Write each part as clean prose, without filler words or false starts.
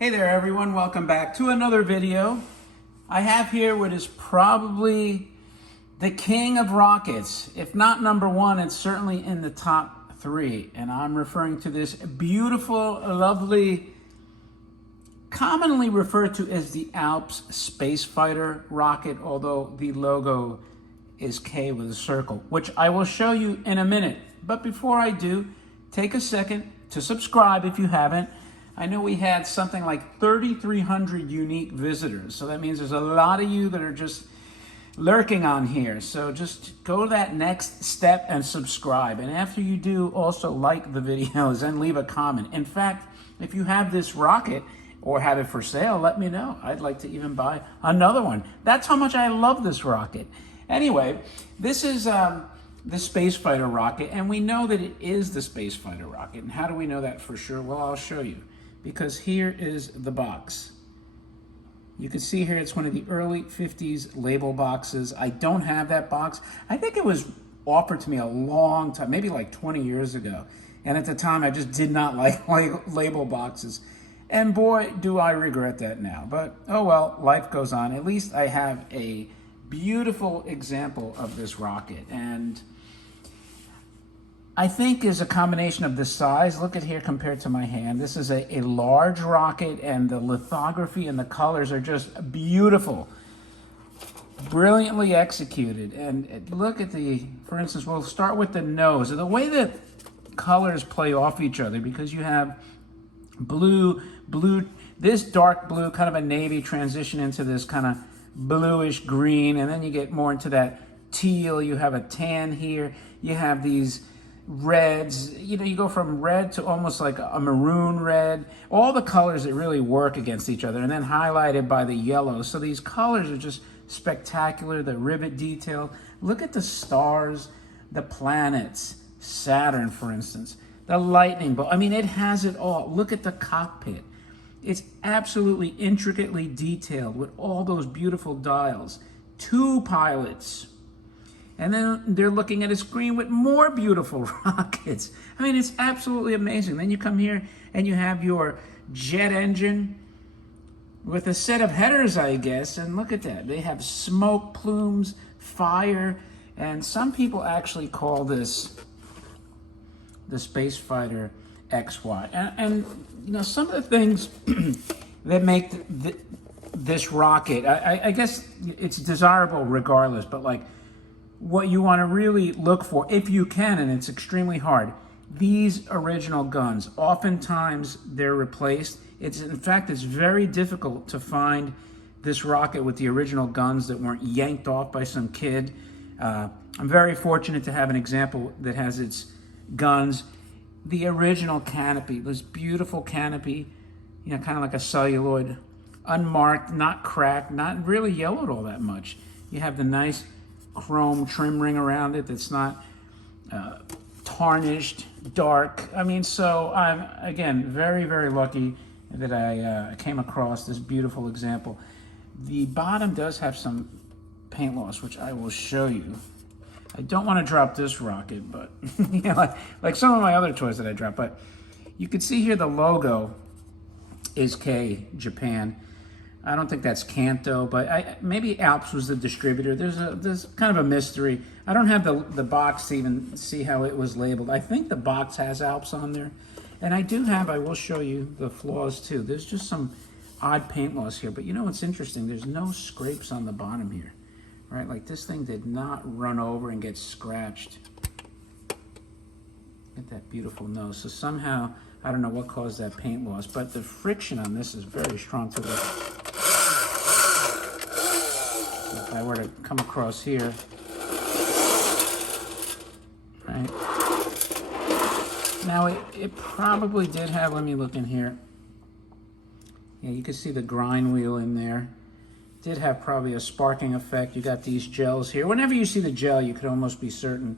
Hey there everyone, welcome back to another video. I have here what is probably the king of rockets. If not number one, it's certainly in the top three. And I'm referring to this beautiful, lovely, commonly referred to as the Alps Space Fighter rocket, although the logo is K with a circle, which I will show you in a minute. But before I do, take a second to subscribe if you haven't. I know we had something like 3,300 unique visitors, so that means there's a lot of you that are just lurking on here. So just go to that next step and subscribe. And after you do, also like the videos and leave a comment. In fact, if you have this rocket or have it for sale, let me know. I'd like to even buy another one. That's how much I love this rocket. Anyway, this is the Space Fighter rocket, and we know that it is the Space Fighter rocket. And how do we know that for sure? Well, I'll show you. Because here is the box. You can see here it's one of the early 50s label boxes. I don't have that box. I think it was offered to me a long time, maybe like 20 years ago. And at the time, I just did not like label boxes. And boy, do I regret that now. But oh well, life goes on. At least I have a beautiful example of this rocket. And I think is a combination of the size. Look at here compared to my hand. This is a large rocket, and the lithography and the colors are just beautiful. Brilliantly executed. And look at for instance, we'll start with the nose. The way that colors play off each other, because you have blue, this dark blue, kind of a navy transition into this kind of bluish green, and then you get more into that teal. You have a tan here. You have these reds, you go from red to almost like a maroon red, all the colors that really work against each other, and then highlighted by the yellow. So these colors are just spectacular. The rivet detail, look at the stars, the planets, Saturn for instance, the lightning bolt. I mean, it has it all. Look at the cockpit. It's absolutely intricately detailed with all those beautiful dials. 2 pilots. And then they're looking at a screen with more beautiful rockets. I mean, it's absolutely amazing. Then you come here and you have your jet engine with a set of headers, I guess. And look at that. They have smoke plumes, fire. And some people actually call this the Space Fighter XY. And some of the things that make this rocket, I guess it's desirable regardless, but like, what you want to really look for, if you can, and it's extremely hard, these original guns, oftentimes they're replaced. In fact, it's very difficult to find this rocket with the original guns that weren't yanked off by some kid. I'm very fortunate to have an example that has its guns. The original canopy, this beautiful canopy, kind of like a celluloid, unmarked, not cracked, not really yellowed all that much. You have the nice chrome trim ring around it that's not tarnished, dark. I mean, so I'm, again, very, very lucky that I came across this beautiful example. The bottom does have some paint loss, which I will show you. I don't want to drop this rocket, but like some of my other toys that I dropped. But you can see here the logo is K Japan. I don't think that's Kanto, but maybe Alps was the distributor. There's kind of a mystery. I don't have the box to even see how it was labeled. I think the box has Alps on there. And I will show you the flaws too. There's just some odd paint loss here, but you know what's interesting? There's no scrapes on the bottom here, right? Like this thing did not run over and get scratched. Look at that beautiful nose. So somehow, I don't know what caused that paint loss, but the friction on this is very strong to the... If I were to come across here, right? Now it probably did have, let me look in here. Yeah, you can see the grind wheel in there. Did have probably a sparking effect. You got these gels here. Whenever you see the gel, you could almost be certain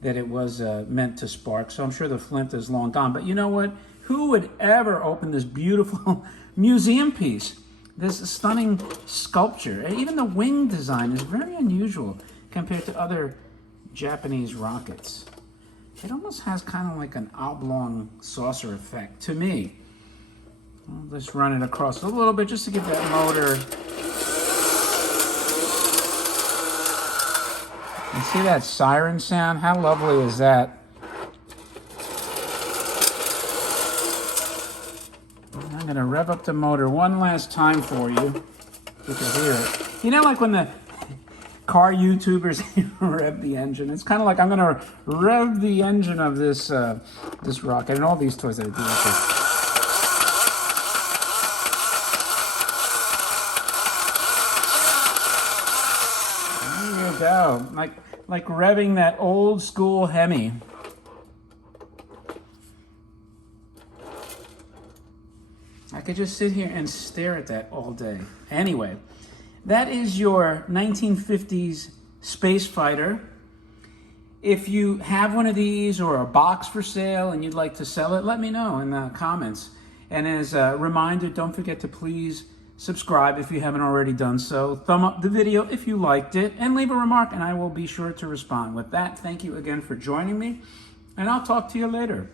that it was meant to spark. So I'm sure the flint is long gone. But you know what? Who would ever open this beautiful museum piece? This stunning sculpture. Even the wing design is very unusual compared to other Japanese rockets. It almost has kind of like an oblong saucer effect to me. I'll just run it across a little bit just to give that motor. You see that siren sound? How lovely is that? I'm going to rev up the motor one last time for you. You can hear it. You know, like when the car YouTubers rev the engine. It's kind of like I'm going to rev the engine of this this rocket, and all these toys that I do like this. There you go, like revving that old school Hemi. I could just sit here and stare at that all day. Anyway, that is your 1950s space fighter. If you have one of these or a box for sale and you'd like to sell it, let me know in the comments. And as a reminder, don't forget to please subscribe if you haven't already done so. Thumb up the video if you liked it, and leave a remark and I will be sure to respond. With that, thank you again for joining me, and I'll talk to you later.